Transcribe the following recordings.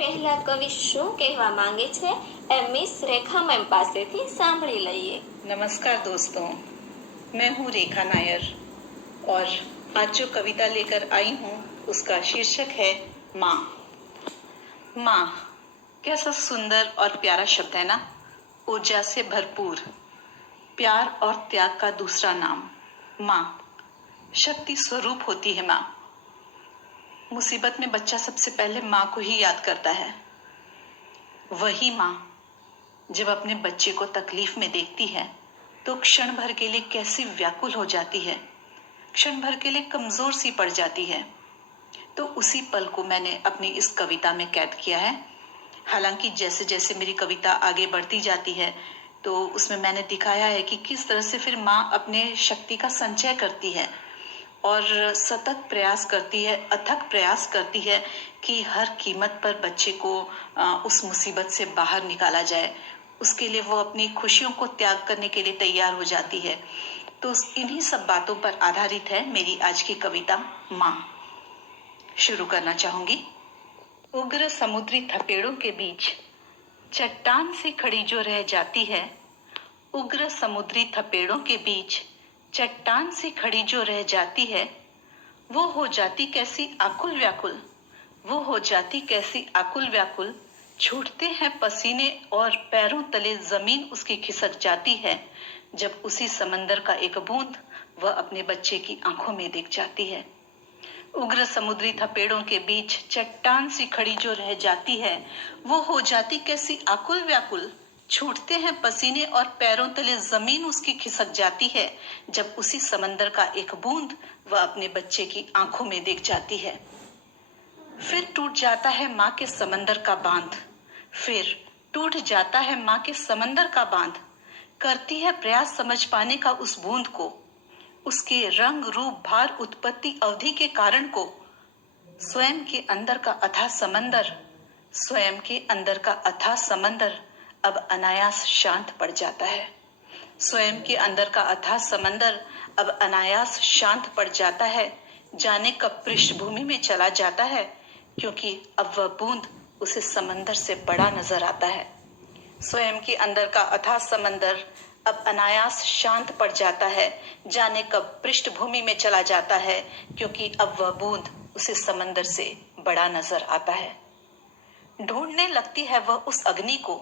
પહેલા કવિ શું કહેવા માંગે છે એ મિસ રેખા મેમ પાસેથી સાંભળી લઈએ। नमस्कार दोस्तों, मैं हूँ रेखा नायर और आज जो कविता लेकर आई हूँ उसका शीर्षक है माँ। माँ कैसा सुंदर और प्यारा शब्द है ना। ऊर्जा से भरपूर, प्यार और त्याग का दूसरा नाम माँ। शक्ति स्वरूप होती है माँ। मुसीबत में बच्चा सबसे पहले माँ को ही याद करता है। वही माँ जब अपने बच्चे को तकलीफ में देखती है तो क्षण भर के लिए कैसी व्याकुल हो जाती है, क्षण भर के लिए कमजोर सी पड़ जाती है। तो उसी पल को मैंने अपनी इस कविता में कैद किया है। हालांकि जैसे जैसे मेरी कविता आगे बढ़ती जाती है तो उसमें मैंने दिखाया है कि किस तरह से फिर माँ अपने शक्ति का संचय करती है और सतत प्रयास करती है, अथक प्रयास करती है कि हर कीमत पर बच्चे को उस मुसीबत से बाहर निकाला जाए। उसके लिए वो अपनी खुशियों को त्याग करने के लिए तैयार हो जाती है। तो इन्हीं सब बातों पर आधारित है मेरी आज की कविता माँ। शुरू करना चाहूंगी। उग्र समुद्री थपेड़ों के बीच चट्टान सी खड़ी जो रह जाती है, उग्र समुद्री थपेड़ों के बीच चट्टान सी खड़ी जो रह जाती है, वो हो जाती कैसी आकुल व्याकुल, वो हो जाती कैसी आकुल व्याकुल। छूटते हैं पसीने और पैरों तले जमीन उसकी खिसक जाती है जब उसी समंदर का एक बूंद वह अपने बच्चे की आंखों में दिख जाती है। उग्र समुद्री थपेड़ों के बीच चट्टान सी खड़ी जो रह जाती है, वो हो जाती कैसी आकुल व्याकुल। छूटते हैं पसीने और पैरों तले जमीन उसकी खिसक जाती है जब उसी समंदर का एक बूंद वह अपने बच्चे की आंखों में दिख जाती है। फिर टूट जाता है माँ के समंदर का बांध, फिर टूट जाता है माँ के समंदर का बांध। करती है प्रयास समझ पाने का उस बूंद को, उसके रंग रूप भार उत्पत्ति अवधि के कारण को। स्वयं के अंदर का अथाह समंदर, स्वयं के अंदर का अथाह समंदर अब अनायास शांत पड़ जाता है। स्वयं के अंदर का अथाह समंदर अब अनायास शांत पड़ जाता है। जाने कब पृष्ठभूमि में चला जाता है, क्योंकि अब वह बूंद उसे समंदर से बड़ा नजर आता है। स्वयं के अंदर का अथाह समंदर अब अनायास शांत पड़ जाता है। जाने कब पृष्ठभूमि में चला जाता है, क्योंकि अब वह बूंद उसे समंदर से बड़ा नजर आता है। ढूंढने लगती है वह उस अग्नि को,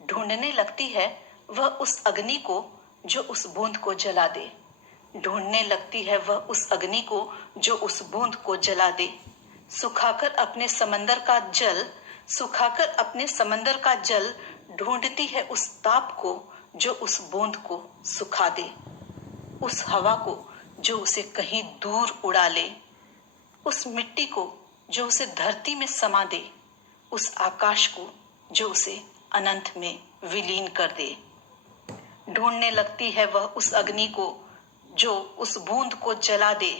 ढूंढने लगती है वह उस अग्नि को जो उस बूंद को जला दे। ढूंढने लगती है वह उस अग्नि को जो उस बूंद को जला दे। सुखाकर अपने समंदर का जल, सुखाकर अपने समंदर का जल ढूंढती है उस ताप को जो उस बूंद को सुखा दे। उस हवा को जो उसे कहीं दूर उड़ा ले, उस मिट्टी को जो उसे धरती में समा दे, उस आकाश को जो उसे अनंत में विलीन कर दे। ढूंढने लगती है वह उस अग्नि को जो उस बूंद को जला दे।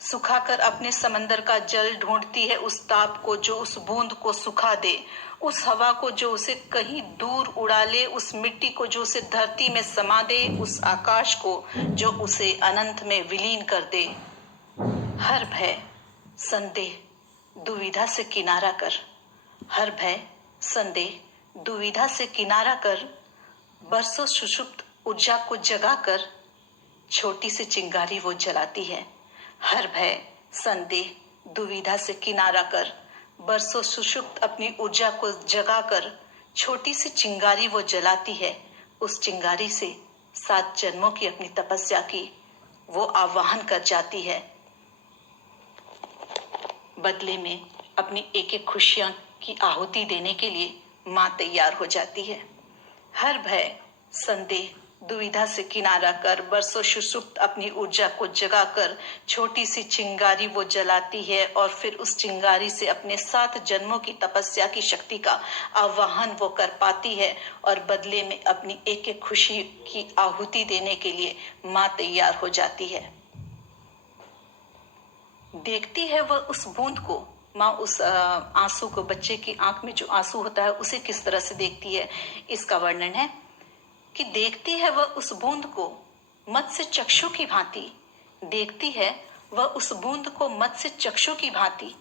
सुखाकर अपने समंदर का जल ढूंढती है उस ताप को जो उस बूंद को सुखा दे। उस हवा को जो उसे कहीं दूर उड़ा ले, उस मिट्टी को जो उसे धरती में समा दे, उस आकाश को जो उसे अनंत में विलीन कर दे। हर भय संदेह दुविधा से किनारा कर, हर भय संदेह दुविधा से किनारा कर। बरसों सुषुप्त ऊर्जा को जगाकर छोटी सी चिंगारी वो जलाती है। हर भय संदेह दुविधा से किनारा कर, बरसों सुषुप्त अपनी ऊर्जा को जगाकर छोटी सी चिंगारी वो जलाती है। उस चिंगारी से 7 जन्मों की अपनी तपस्या की वो आवाहन कर जाती है। बदले में अपनी एक एक खुशियां की आहुति देने के लिए माँ तैयार हो जाती है। हर भय संदेह दुविधा से किनारा कर, बरसों सुषुप्त अपनी ऊर्जा को जगाकर छोटी सी चिंगारी वो जलाती है और फिर उस चिंगारी से अपने 7 जन्मों की तपस्या की शक्ति का आवाहन वो कर पाती है और बदले में अपनी एक एक खुशी की आहुति देने के लिए माँ तैयार हो जाती है। देखती है वह उस बूंद को, माँ उस आंसू को, बच्चे की आंख में जो आंसू होता है उसे किस तरह से देखती है, इसका वर्णन है कि देखती है वह उस बूंद को मत्स्य चक्षु की भांति, देखती है वह उस बूंद को मत्स्य चक्षु की भांति।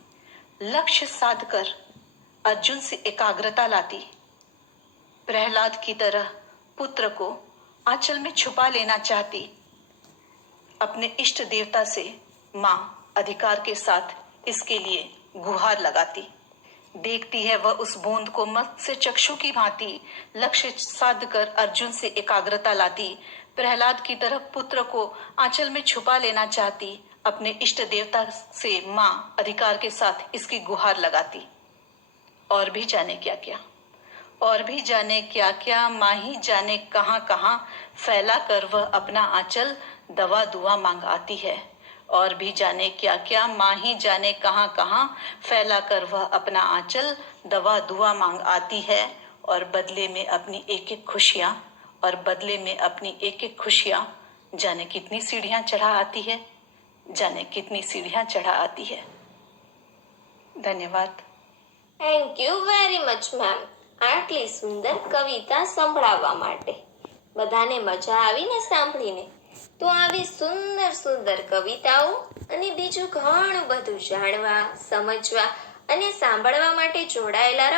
लक्ष्य साध कर अर्जुन से एकाग्रता लाती। प्रहलाद की तरह पुत्र को आंचल में छुपा लेना चाहती। अपने इष्ट देवता से माँ अधिकार के साथ इसके लिए गुहार लगाती। देखती है वह उस बूंद को मत्स्य चक्षु की भांति लक्ष्य साध कर अर्जुन से एकाग्रता लाती। प्रहलाद की तरह पुत्र को आंचल में छुपा लेना चाहती। अपने इष्ट देवता से माँ अधिकार के साथ इसकी गुहार लगाती। और भी जाने क्या क्या, और भी जाने क्या क्या, माँ ही जाने कहाँ कहाँ फैला कर वह अपना आंचल दवा दुआ मांग आती है। और भी जाने क्या क्या, माँ ही जाने कहाँ कहाँ फैला कर वह अपना आंचल दवा दुआ मांग आती है। और बदले में अपनी एक एक खुशियाँ, और बदले में अपनी एक एक खुशियाँ जाने कितनी सीढ़ियाँ चढ़ा आती है, जाने कितनी सीढ़ियाँ चढ़ा आती है। धन्यवाद। Thank you very much ma'am, આટલી સુંદર કવિતા સંભળાવવા માટે. બધાને મજા આવી ને સાંભળીને? તો આવી સુંદર સુંદર કવિતાઓ અને બીજું ઘણું બધું જાણવા, સમજવા અને સાંભળવા માટે જોડાયેલા રહો.